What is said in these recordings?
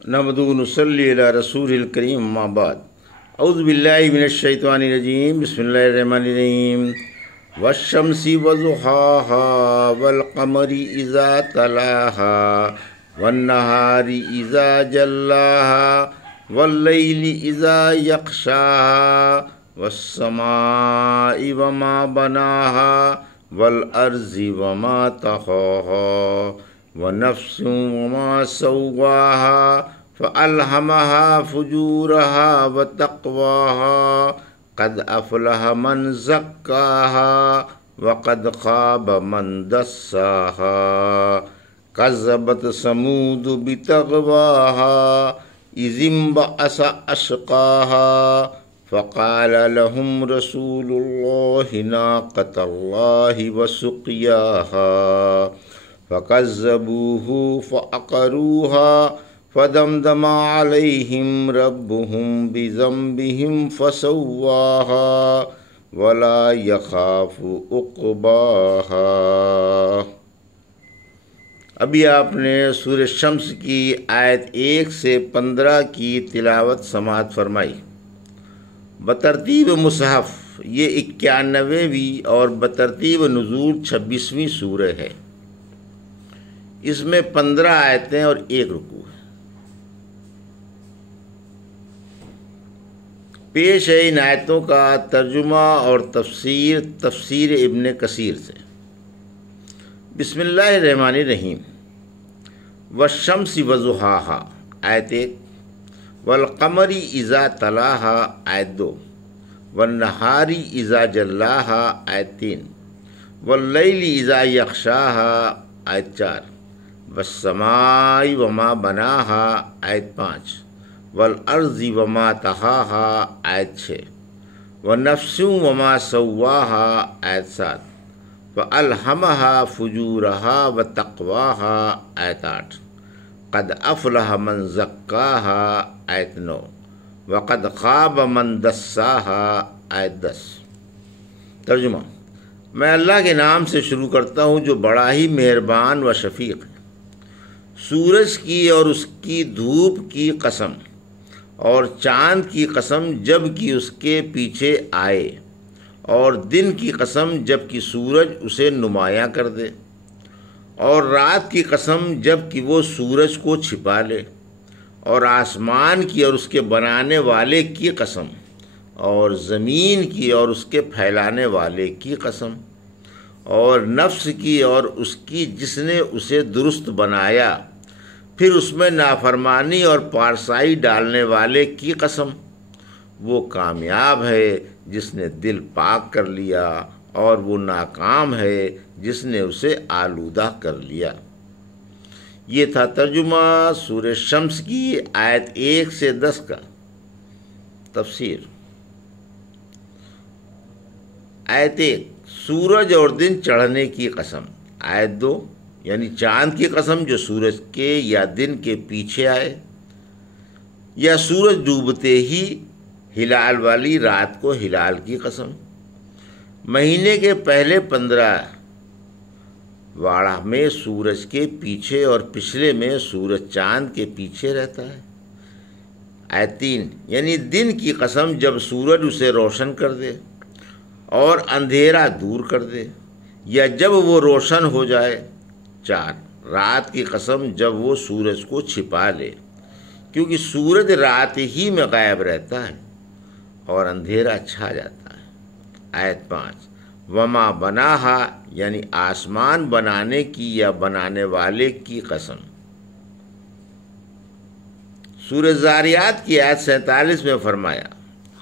نحمدہ و نصلی علی رسول الکریم اما بعد اعوذ باللہ من الشیطان الرجیم بسم اللہ الرحمن الرحیم والشمس وضحاها والقمر اذا تلاها والنہار اذا جلاها واللیل اذا یغشاها والسماء وما بناها والارض وما طحاها ونفس وما سواها فألهمها فجورها وتقواها قد أفلح من زكاها وقد خاب من دساها كذبت ثمود بتغواها إذ انبعث أشقاها فقال لهم رسول الله ناقة الله وسقياها فكذبوه فعقروها فدمدم عليهم ربهم بذنبهم فسواها ولا يخاف عقباها۔ ابھی آپ نے سورہ شمس کی آیت 1 سے 15 کی تلاوت سماعت فرمائی۔ بترتیب مصحف یہ 91ویں اور بترتیب نزول 26ویں سورہ ہے۔ اس میں 15 آیتیں اور 1 رکوع ہے۔ پیش ہے ان آیتوں کا ترجمہ اور تفسیر ابن کثیر سے۔ بسم اللہ الرحمن الرحیم۔ والشمس وضحاها آیت 1، والقمر اذا تلاها آیت 2، والنہار اذا جلاها آیت 3، واللیل اذا یغشاها آیت 4، والسماء وما بناها آیت 5، والارض وما طحاها آیت 6، ونفس وما سواها آیت 7، فألهمها فجورها وتقواها آیت 8، قد افلح من زکاها آیت 9، وقد خاب من دساها آیت 10۔ ترجمہ۔ میں اللہ کے نام سے شروع کرتا ہوں جو بڑا ہی مہربان و شفیق ہے۔ سورج کی اور اس کی دھوپ کی قسم، اور چاند کی قسم جب کہ اس کے پیچھے آئے، اور دن کی قسم جب کہ سورج اسے نمایاں کر دے، اور رات کی قسم جب کہ وہ سورج کو چھپا لے، اور آسمان کی اور اس کے بنانے والے کی قسم، اور زمین کی اور اس کے پھیلانے والے کی قسم، اور نفس کی اور اس کی جس نے اسے درست بنایا، پھر اس میں نافرمانی اور پارسائی ڈالنے والے کی قسم۔ وہ کامیاب ہے جس نے دل پاک کر لیا، اور وہ ناکام ہے جس نے اسے آلودہ کر لیا۔ یہ تھا ترجمہ سورہ شمس کی آیت 1 سے 10 کا۔ تفسیر۔ آیت 1، سورج اور دن چڑھنے کی قسم۔ آیت 2، یعنی چاند کی قسم جو سورج کے یا دن کے پیچھے آئے، یا سورج ڈوبتے ہی ہلال والی رات کو ہلال کی قسم۔ مہینے کے پہلے 15 واڑہ میں سورج کے پیچھے اور پچھلے میں سورج چاند کے پیچھے رہتا ہے۔ آیت 3، یعنی دن کی قسم جب سورج اسے روشن کر دے اور اندھیرا دور کر دے، یا جب وہ روشن ہو جائے۔ 4، رات کی قسم جب وہ سورج کو چھپا لے، کیونکہ سورج رات ہی میں غائب رہتا ہے اور اندھیرا چھا جاتا ہے۔ آیت 5، وما بناها یعنی آسمان بنانے کی یا بنانے والے کی قسم۔ سورہ زاریات کی آیت 47 میں فرمایا،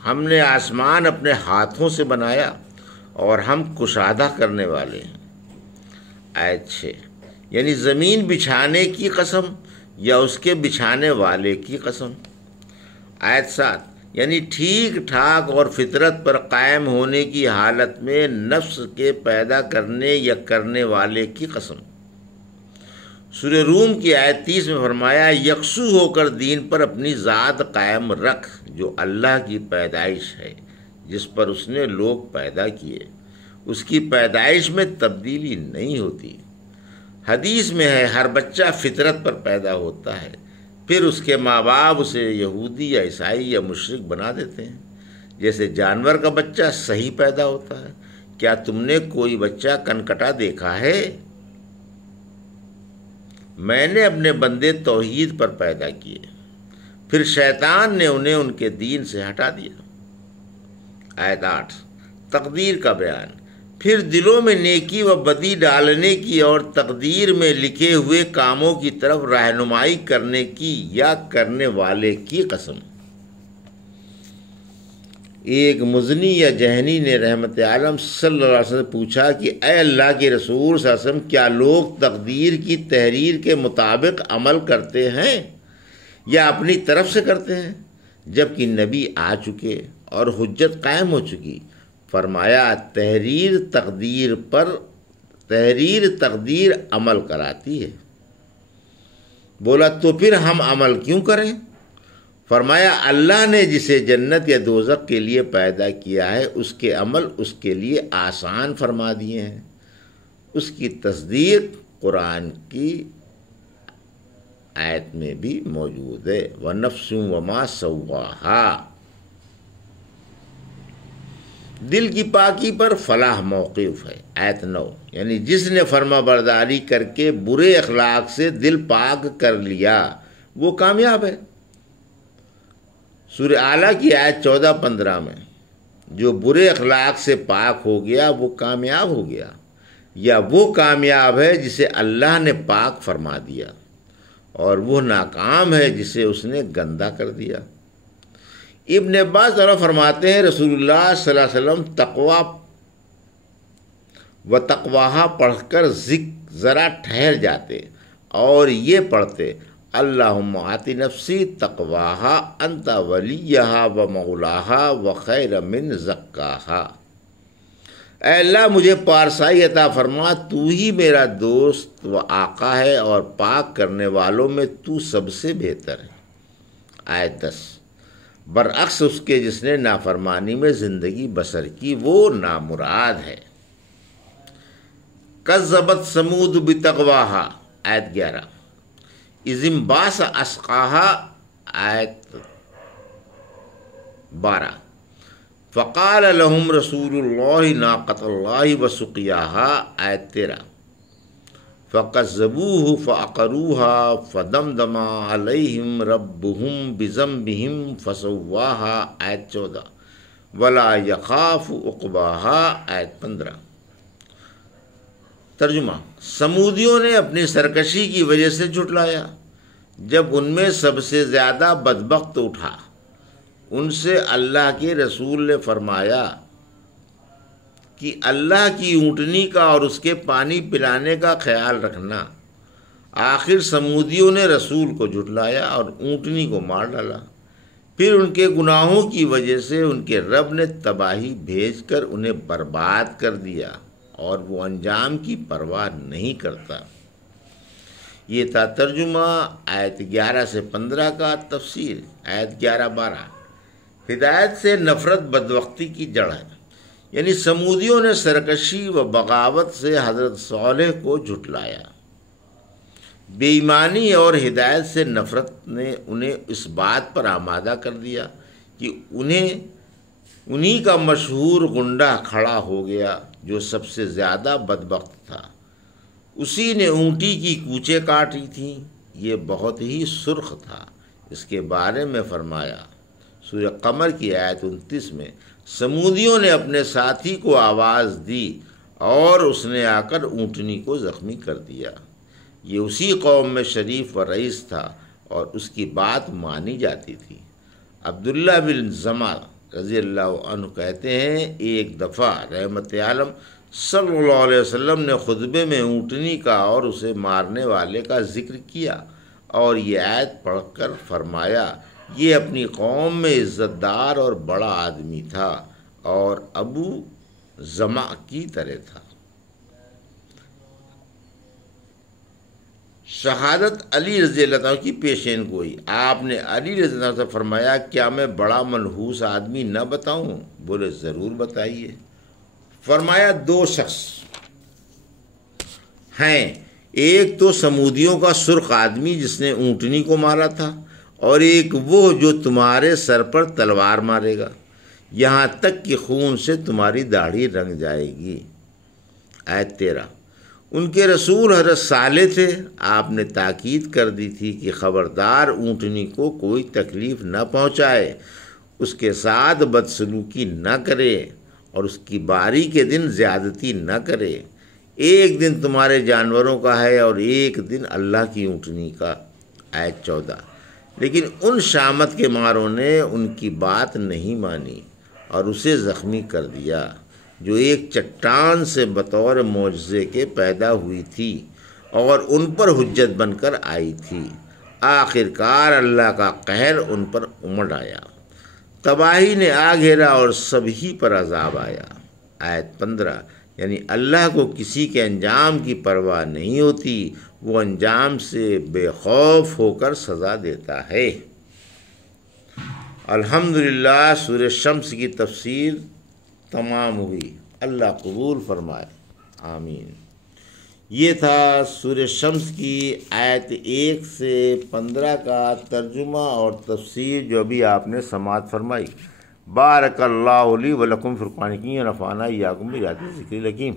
ہم نے آسمان اپنے ہاتھوں سے بنایا اور ہم کشادہ کرنے والے ہیں۔ آیت 6، یعنی زمین بچھانے کی قسم یا اس کے بچھانے والے کی قسم۔ آیت 7، یعنی ٹھیک ٹھاک اور فطرت پر قائم ہونے کی حالت میں نفس کے پیدا کرنے یا کرنے والے کی قسم۔ سورہ روم کی آیت 30 میں فرمایا، یکسو ہو کر دین پر اپنی ذات قائم رکھ جو اللہ کی پیدائش ہے، جس پر اس نے لوگ پیدا کیے، اس کی پیدائش میں تبدیلی نہیں ہوتی۔ حدیث میں ہے ہر بچہ فطرت پر پیدا ہوتا ہے، پھر اس کے ماں باپ اسے یہودی یا عیسائی یا مشرک بنا دیتے ہیں۔ جیسے جانور کا بچہ صحیح پیدا ہوتا ہے، کیا تم نے کوئی بچہ کنکٹا دیکھا ہے؟ میں نے اپنے بندے توحید پر پیدا کیے، پھر شیطان نے انہیں ان کے دین سے ہٹا دیا۔ آیت 8 تقدیر کا بیان۔ پھر دلوں میں نیکی و بدی ڈالنے کی اور تقدیر میں لکھے ہوئے کاموں کی طرف رہنمائی کرنے کی یا کرنے والے کی قسم۔ ایک مزنی یا جہنی نے رحمت عالم صلی اللہ علیہ وسلم سے پوچھا کہ اے اللہ کے رسول صلی اللہ علیہ وسلم، کیا لوگ تقدیر کی تحریر کے مطابق عمل کرتے ہیں یا اپنی طرف سے کرتے ہیں، جبکہ نبی آ چکے اور حجت قائم ہو چکی؟ فرمایا تحریر تقدیر عمل کراتی ہے۔ بولا تو پھر ہم عمل کیوں کریں؟ فرمایا اللہ نے جسے جنت یا دوزخ کے لیے پیدا کیا ہے اس کے عمل اس کے لیے آسان فرما دیے ہیں۔ اس کی تصدیق قرآن کی آیت میں بھی موجود ہے، وَنَفْسٌ وَمَا سَوَّاهَا۔ دل کی پاکی پر فلاح موقف ہے۔ آیت 9 یعنی جس نے فرما برداری کر کے برے اخلاق سے دل پاک کر لیا وہ کامیاب ہے۔ سورہ اعلیٰ کی آیت 14-15 میں جو برے اخلاق سے پاک ہو گیا وہ کامیاب ہو گیا، یا وہ کامیاب ہے جسے اللہ نے پاک فرما دیا، اور وہ ناکام ہے جسے اس نے گندا کر دیا۔ ابن عباس فرماتے ہیں رسول اللہ صلی اللہ علیہ وسلم تقویٰ و تقواہا پڑھ کر ذرا ٹھہر جاتے اور یہ پڑھتے اللہم آت نفسی تقواہا انت ولیہا و مولاہا و خیر من زکاہا۔ اے اللہ مجھے پارسائی عطا فرما، تو ہی میرا دوست و آقا ہے اور پاک کرنے والوں میں تو سب سے بہتر ہے۔ آیت 10 برعکس اس کے جس نے نافرمانی میں زندگی بسر کی وہ نامراد ہے۔ کذبت ثمود بتقواہا آیت 11 اذ انبعث اشقاہا آیت 12 فقال لهم رسول اللہ ناقۃ اللہ وسقیاہا آیت 13 فَكَذَّبُوهُ فَعَقَرُوهَا فَدَمْدَمَ عَلَيْهِمْ رَبُّهُمْ بِذَنبِهِمْ فَسَوَّاهَا آیت 14 وَلَا يَخَافُ عُقْبَاهَا آیت 15۔ ترجمہ: سمودیوں نے اپنی سرکشی کی وجہ سے جھٹلایا۔ جب ان میں سب سے زیادہ بدبخت اٹھا، ان سے اللہ کے رسول نے فرمایا کہ اللہ کی اونٹنی کا اور اس کے پانی پلانے کا خیال رکھنا۔ آخر سمودیوں نے رسول کو جھٹلایا اور اونٹنی کو مار ڈالا۔ پھر ان کے گناہوں کی وجہ سے ان کے رب نے تباہی بھیج کر انہیں برباد کر دیا، اور وہ انجام کی پرواہ نہیں کرتا۔ یہ تھا ترجمہ آیت 11 سے 15 کا۔ تفسیر آیت 11-12 ہدایت سے نفرت بدبختی کی جڑ ہے، یعنی سمودیوں نے سرکشی و بغاوت سے حضرت صالح کو جھٹلایا۔ بے ایمانی اور ہدایت سے نفرت نے انہیں اس بات پر آمادہ کر دیا کہ انہی کا مشہور گنڈا کھڑا ہو گیا جو سب سے زیادہ بدبخت تھا۔ اسی نے اونٹی کی کوچیں کاٹی تھیں، یہ بہت ہی سرخ تھا۔ اس کے بارے میں فرمایا سورہ قمر کی آیت 29 میں سمودیوں نے اپنے ساتھی کو آواز دی اور اس نے آ کر اونٹنی کو زخمی کر دیا۔ یہ اسی قوم میں شریف و رئیس تھا اور اس کی بات مانی جاتی تھی۔ عبداللہ بن زمع رضی اللہ عنہ کہتے ہیں ایک دفعہ رحمت عالم صلی اللہ علیہ وسلم نے خطبے میں اونٹنی کا اور اسے مارنے والے کا ذکر کیا اور یہ آیت پڑھ کر فرمایا یہ اپنی قوم میں عزت دار اور بڑا آدمی تھا اور ابو زمع کی طرح تھا۔ شہادت علی رضی اللہ عنہ کی پیشین گوئی۔ آپ نے علی رضی اللہ عنہ سے فرمایا کیا میں بڑا منحوس آدمی نہ بتاؤں؟ بولے ضرور بتائیے۔ فرمایا دو شخص ہیں، ایک تو سمودیوں کا سرخ آدمی جس نے اونٹنی کو مارا تھا، اور ایک وہ جو تمہارے سر پر تلوار مارے گا یہاں تک کہ خون سے تمہاری داڑھی رنگ جائے گی۔ آیت 13۔ ان کے رسول حضرت صالح تھے، آپ نے تاکید کر دی تھی کہ خبردار اونٹنی کو کوئی تکلیف نہ پہنچائے، اس کے ساتھ بدسلوکی نہ کرے اور اس کی باری کے دن زیادتی نہ کرے۔ ایک دن تمہارے جانوروں کا ہے اور ایک دن اللہ کی اونٹنی کا۔ آیت 14۔ لیکن ان شامت کے ماروں نے ان کی بات نہیں مانی اور اسے زخمی کر دیا، جو ایک چٹان سے بطور معجزے کے پیدا ہوئی تھی اور ان پر حجت بن کر آئی تھی۔ آخر کار اللہ کا قہر ان پر امڑ آیا، تباہی نے آ گھیرا اور سبھی پر عذاب آیا۔ آیت 15۔ یعنی اللہ کو کسی کے انجام کی پرواہ نہیں ہوتی، وہ انجام سے بے خوف ہو کر سزا دیتا ہے۔ الحمدللہ سورہ شمس کی تفسیر تمام ہوئی، اللہ قبول فرمائے، آمین۔ یہ تھا سورہ شمس کی آیت 1 سے 15 کا ترجمہ اور تفسیر جو ابھی آپ نے سماعت فرمائی۔ بارک اللہ لی و لکم فی القرآن الحکیم ونفعنا وإیاکم بآیات الذکر الحکیم۔